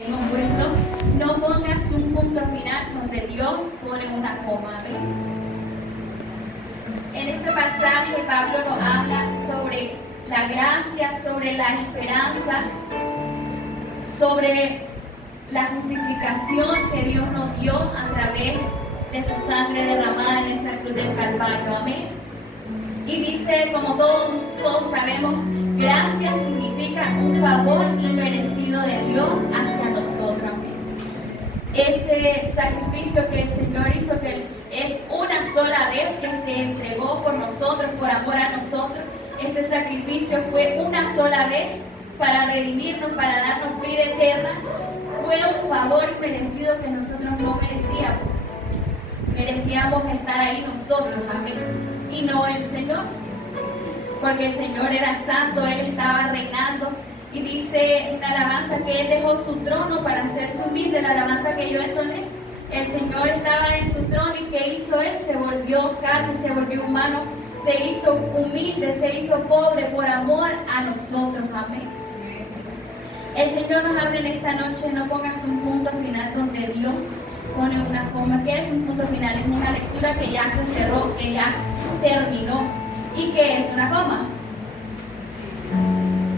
hemos puesto, no pongas un punto final donde Dios pone una coma. En este pasaje Pablo nos habla sobre la gracia, sobre la esperanza, sobre la justificación que Dios nos dio a través de su sangre derramada en esa cruz del Calvario. Amén. Y dice, como todos sabemos, gracia significa un favor inmerecido de Dios hacia nosotros. Ese sacrificio que el Señor hizo, que es una sola vez que se entregó por nosotros, por amor a nosotros. Ese sacrificio fue una sola vez para redimirnos, para darnos vida eterna. Fue un favor inmerecido que nosotros no merecíamos. Merecíamos estar ahí nosotros, amén, y no el Señor, porque el Señor era santo, Él estaba reinando. Y dice una alabanza que Él dejó su trono para hacerse humilde, la alabanza que yo entoné. El Señor estaba en su trono y ¿qué hizo Él? Se volvió carne, se volvió humano, se hizo humilde, se hizo pobre por amor a nosotros, amén. El Señor nos habla en esta noche, no pongas un punto final donde Dios pone una coma. ¿Qué es un punto final? Es una lectura que ya se cerró, que ya terminó. ¿Y qué es una coma?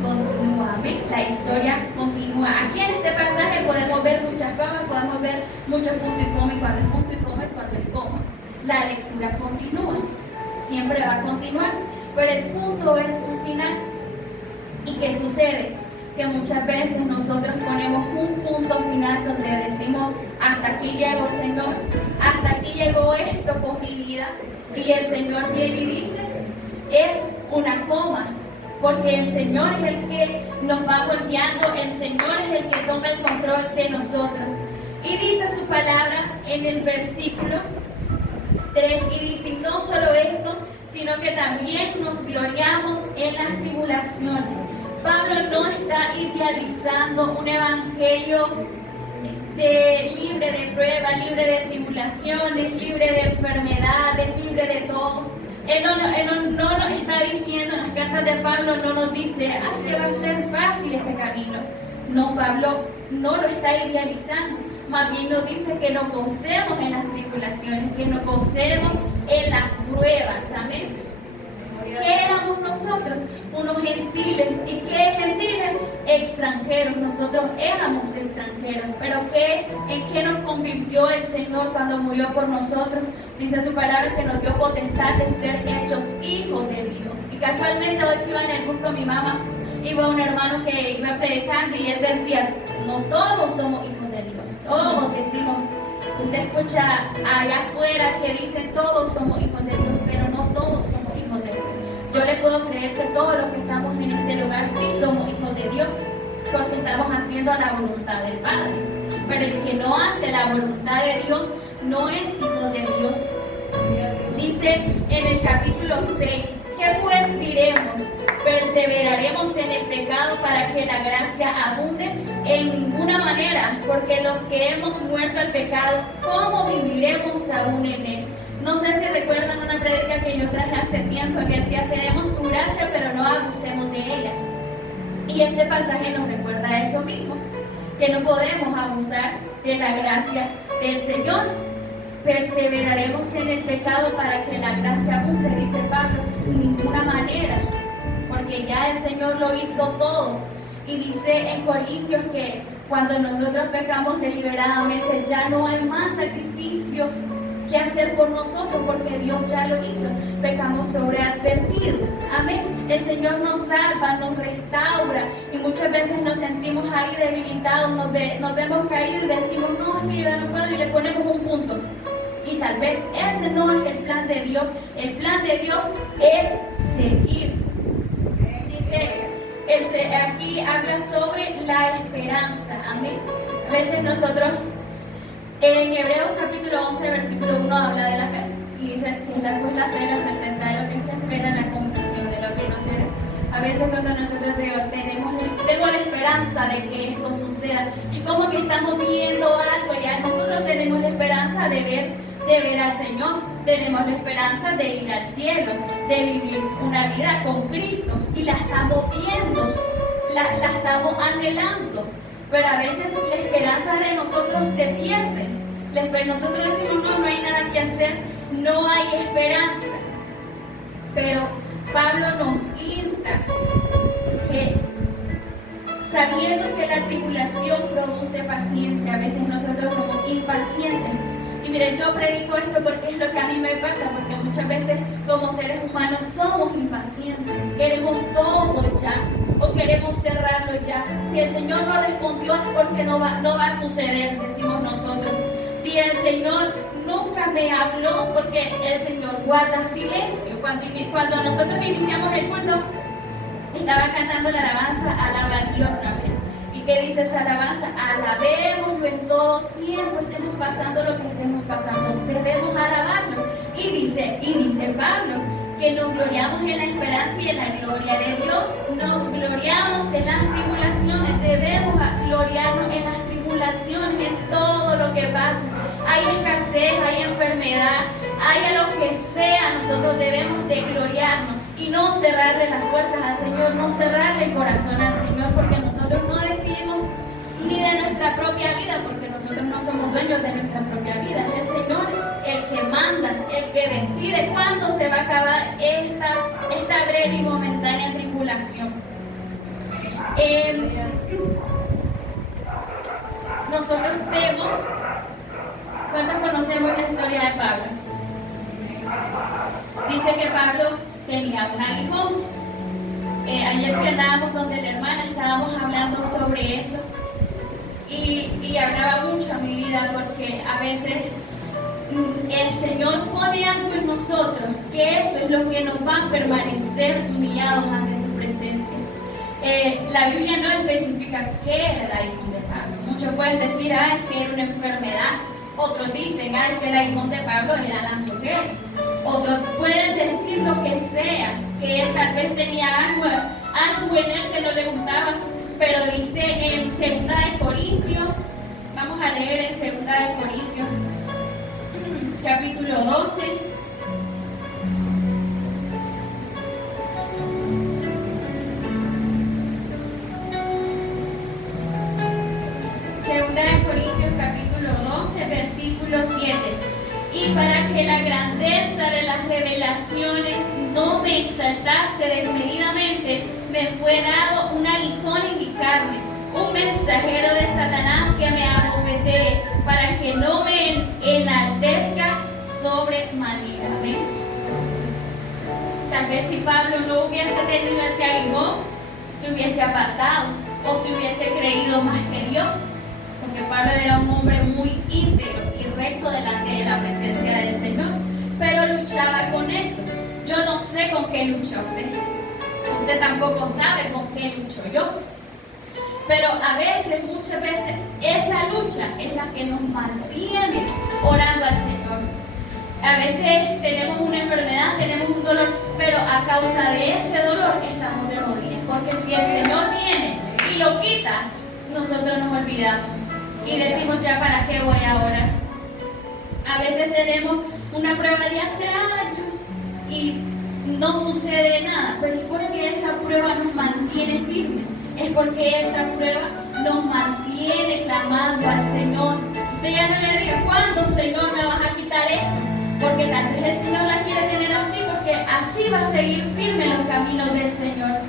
Continúa, amén. La historia continúa. Aquí en este pasaje podemos ver muchas comas, podemos ver muchos puntos y coma, y cuando es punto y coma y cuando es coma. La lectura continúa, siempre va a continuar, pero el punto es un final. ¿Y qué sucede? Que muchas veces nosotros ponemos un punto final donde decimos, hasta aquí llegó, Señor, hasta aquí llegó esto con mi vida, y el Señor viene y dice, es una coma, porque el Señor es el que nos va volteando, el Señor es el que toma el control de nosotros. Y dice su palabra en el versículo 3, y dice, no solo esto, sino que también nos gloriamos en las tribulaciones. Pablo no está idealizando un evangelio libre de pruebas, libre de tribulaciones, libre de enfermedades, libre de todo. Él no nos está diciendo, en las cartas de Pablo no nos dice, que va a ser fácil este camino. No, Pablo no lo está idealizando. Más bien nos dice que nos gocemos en las tribulaciones, que nos gocemos en las pruebas. Amén. ¿Qué éramos nosotros? Unos gentiles. ¿Y qué gentiles? Extranjeros. Nosotros éramos extranjeros. Pero ¿en qué nos convirtió el Señor cuando murió por nosotros? Dice su palabra que nos dio potestad de ser hechos hijos de Dios. Y casualmente hoy que iba en el bus con mi mamá, iba un hermano que iba predicando y él decía, no todos somos hijos de Dios. Todos decimos, usted escucha allá afuera que dicen todos somos hijos de Dios, pero no todos somos hijos de Dios. Yo le puedo creer que todos los que estamos en este lugar sí somos hijos de Dios, porque estamos haciendo la voluntad del Padre. Pero el que no hace la voluntad de Dios no es hijo de Dios. Dice en el capítulo 6, ¿qué pues diremos? ¿Perseveraremos en el pecado para que la gracia abunde? En ninguna manera, porque los que hemos muerto al pecado, ¿cómo viviremos aún en él? No sé si recuerdan una prédica que yo traje hace tiempo que decía, tenemos su gracia, pero no abusemos de ella. Y este pasaje nos recuerda eso mismo, que no podemos abusar de la gracia del Señor. Perseveraremos en el pecado para que la gracia abunde, dice Pablo, en ninguna manera, porque ya el Señor lo hizo todo. Y dice en Corintios que cuando nosotros pecamos deliberadamente ya no hay más sacrificio que hacer por nosotros, porque Dios ya lo hizo. Pecamos sobreadvertido. Amén. El Señor nos salva, nos restaura, y muchas veces nos sentimos ahí debilitados, nos vemos caídos y decimos, no, es que yo ya no puedo, y le ponemos un punto. Y tal vez ese no es el plan de Dios. El plan de Dios es seguir. Dice, aquí habla sobre la esperanza. Amén. A veces nosotros, en Hebreos capítulo 11, versículo 1, habla de la fe. Y dice que la fe, la certeza de lo que se espera, la convicción de lo que no se ve. A veces cuando nosotros tengo la esperanza de que esto suceda, y como que estamos viendo algo, ya nosotros tenemos la esperanza de ver al Señor, tenemos la esperanza de ir al cielo, de vivir una vida con Cristo, y la estamos viendo, la estamos anhelando. pero a veces la esperanza de nosotros se pierde. Nosotros decimos, no hay nada que hacer, no hay esperanza. Pero Pablo nos insta que, sabiendo que la tribulación produce paciencia, a veces nosotros somos impacientes. Y miren, yo predico esto porque es lo que a mí me pasa, porque muchas veces como seres humanos somos impacientes, queremos todo ya, o queremos cerrarlo ya. Si el Señor no respondió es porque no va a suceder, decimos nosotros. Si el Señor nunca me habló, porque el Señor guarda silencio. Cuando nosotros iniciamos el culto, estaba cantando la alabanza, alaba a Dios, amén. ¿Y qué dice esa alabanza? Alabémoslo en todo tiempo, estemos pasando lo que estemos pasando, debemos alabarlo. Y dice Pablo, que nos gloriamos en la esperanza y en la gloria de Dios. Nos gloriamos en las tribulaciones, debemos gloriarnos en las tribulaciones, en todo lo que pasa. Hay escasez, hay enfermedad, hay a lo que sea, nosotros debemos de gloriarnos y no cerrarle las puertas al Señor, no cerrarle el corazón al Señor, porque nosotros no decidimos ni de nuestra propia vida, porque nosotros no somos dueños de nuestra propia vida. Es el Señor el que manda, el que decide cuándo se va a acabar esta breve y momentánea tribulación. Nosotros vemos, ¿cuántos conocemos la historia de Pablo? Dice que Pablo tenía un aguijón. Ayer que andábamos donde la hermana estábamos hablando sobre eso y hablaba mucho a mi vida, porque a veces el Señor pone algo en nosotros, que eso es lo que nos va a permanecer humillados ante su presencia. La Biblia no especifica qué era el aguijón de Pablo. Muchos pueden decir, es que era una enfermedad. Otros dicen, es que el aguijón de Pablo era la mujer. Otros pueden decir lo que sea, que él tal vez tenía algo en él que no le gustaba. Pero dice en 2 de Corintios, vamos a leer en 2 de Corintios, capítulo 12. Capítulo 12, versículo 7. Y para que la grandeza de las revelaciones no me exaltase desmedidamente, me fue dado un aguijón en mi carne, un mensajero de Satanás que me abofetee, para que no me enaltezca sobremanera. ¿Ven? Tal vez si Pablo no hubiese tenido ese aguijón, se hubiese apartado o se hubiese creído más que Dios. Porque Pablo era un hombre muy íntegro y recto delante de la presencia del Señor, pero luchaba con eso. Yo no sé con qué luchó usted tampoco sabe con qué lucho yo, pero a veces, muchas veces, esa lucha es la que nos mantiene orando al Señor. A veces tenemos una enfermedad, tenemos un dolor, pero a causa de ese dolor estamos de rodillas, porque si el Señor viene y lo quita, nosotros nos olvidamos y decimos, ya para qué voy a orar. A veces tenemos una prueba de hace años y no sucede nada, pero es porque esa prueba nos mantiene firmes, es porque esa prueba nos mantiene clamando al Señor. Usted ya no le diga, ¿cuándo, Señor, me vas a quitar esto? Porque tal vez el Señor la quiere tener así, porque así va a seguir firme en los caminos del Señor.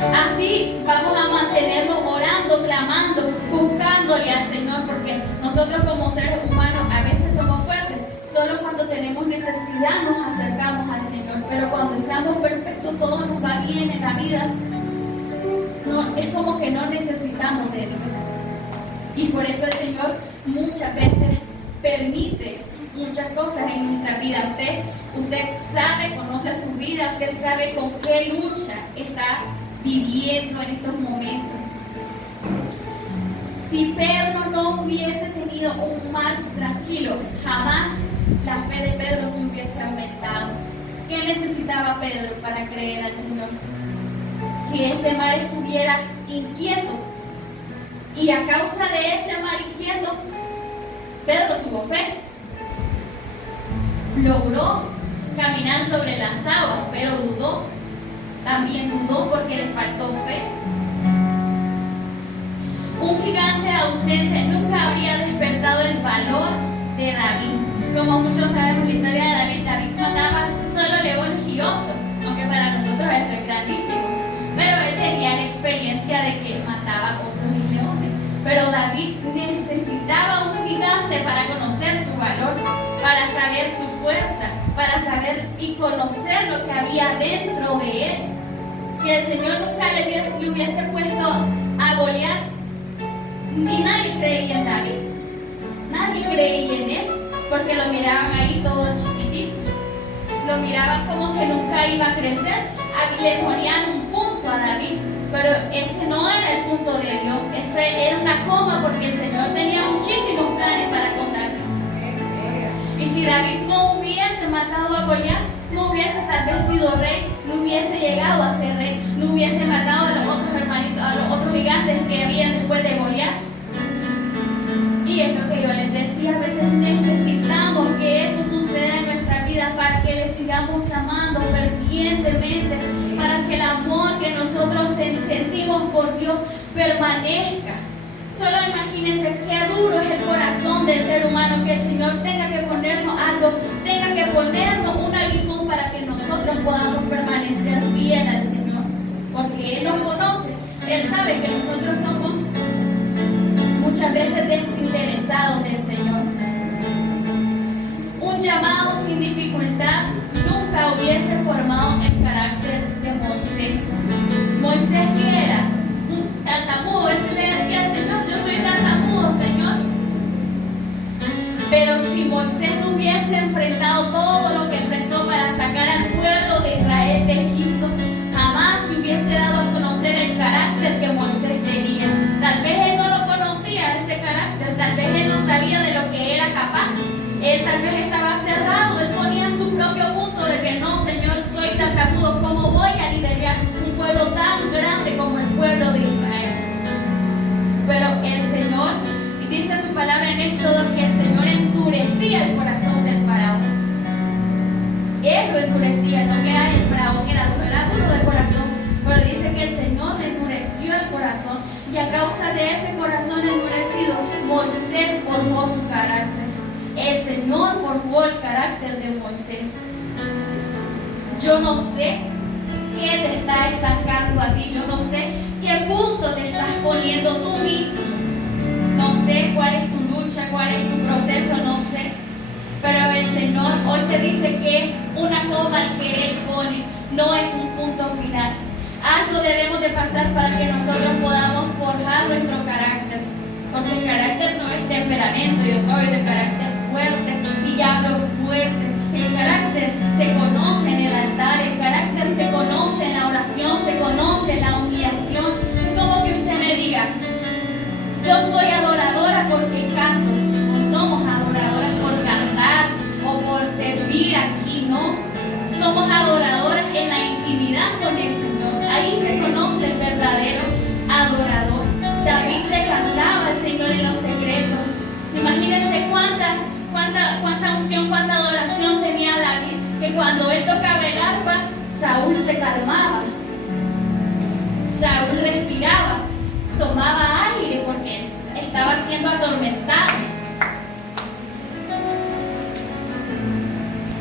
Así vamos a mantenernos orando, clamando, buscándole al Señor, porque nosotros como seres humanos a veces somos fuertes. Solo cuando tenemos necesidad nos acercamos al Señor, pero cuando estamos perfectos, todo nos va bien en la vida. No, es como que no necesitamos de Dios. Y por eso el Señor muchas veces permite muchas cosas en nuestra vida. Usted sabe, conoce su vida, usted sabe con qué lucha está viviendo en estos momentos. Si Pedro no hubiese tenido un mar tranquilo, jamás la fe de Pedro se hubiese aumentado. ¿Qué necesitaba Pedro para creer al Señor? Que ese mar estuviera inquieto. Y a causa de ese mar inquieto, Pedro tuvo fe. Logró caminar sobre las aguas, pero dudó. También dudó porque le faltó fe. Un gigante ausente nunca habría despertado el valor de David. Como muchos sabemos la historia de David, David mataba solo leones y osos, aunque para nosotros eso es grandísimo. Pero él tenía la experiencia de que mataba osos y leones. Pero David necesitaba un gigante para conocer su valor, para saber su fuerza, para saber y conocer lo que había dentro de él. Si el Señor nunca le hubiese puesto a Goliat, y nadie creía en David, nadie creía en él, porque lo miraban ahí todo chiquitito, lo miraban como que nunca iba a crecer, le ponían un punto a David, pero ese no era el punto de Dios, ese era una coma, porque el Señor tenía muchísimos planes para con David. Y si David no hubiese matado a Goliat, no hubiese tal vez sido rey, no hubiese llegado a ser rey, no hubiese matado a los otros hermanitos, a los otros gigantes que habían después de Goliat. Y es lo que yo les decía, a veces necesitamos que eso suceda en nuestra vida para que le sigamos clamando fervientemente, para que el amor que nosotros sentimos por Dios permanezca. Solo imagínense qué duro es el corazón del ser humano, que el Señor tenga que ponernos algo, tenga que ponernos un aguijón para que nosotros podamos permanecer fiel al Señor, porque Él nos conoce, Él sabe que nosotros somos muchas veces desinteresados del Señor. Un llamado sin dificultad nunca hubiese formado el carácter de Moisés. Moisés, ¿qué era? Un tartamudo. Él le decía al Señor: yo soy tartamudo, Señor. Pero si Moisés no hubiese enfrentado todo lo que enfrentó para sacar al pueblo de Israel de Egipto, jamás se hubiese dado a conocer el carácter que Moisés tenía. Tal vez él no lo conocía, ese carácter, tal vez él no sabía de lo que era capaz. Él tal vez estaba cerrado, él ponía su propio punto de que no, Señor, soy tartamudo, ¿cómo voy a liderar un pueblo tan grande como el pueblo de Israel? Pero el Señor, y dice su palabra en Éxodo, que el Señor endurecía el corazón del faraón. Él lo endurecía, no que el faraón era duro de corazón, pero dice que el Señor le endureció el corazón, y a causa de ese corazón endurecido, Moisés forjó su carácter. El Señor forjó el carácter de Moisés. Yo no sé qué te está estancando a ti, yo no sé qué punto te estás poniendo tú mismo, no sé cuál es tu lucha, cuál es tu proceso, no sé, pero el Señor hoy te dice que es una coma el que Él pone, no es un punto final. Algo debemos de pasar para que nosotros podamos forjar nuestro carácter, porque el carácter no es temperamento. Yo soy de carácter fuerte y hablo fuerte. El carácter se conoce en el altar, el carácter se conoce en la oración, se conoce en la humildad.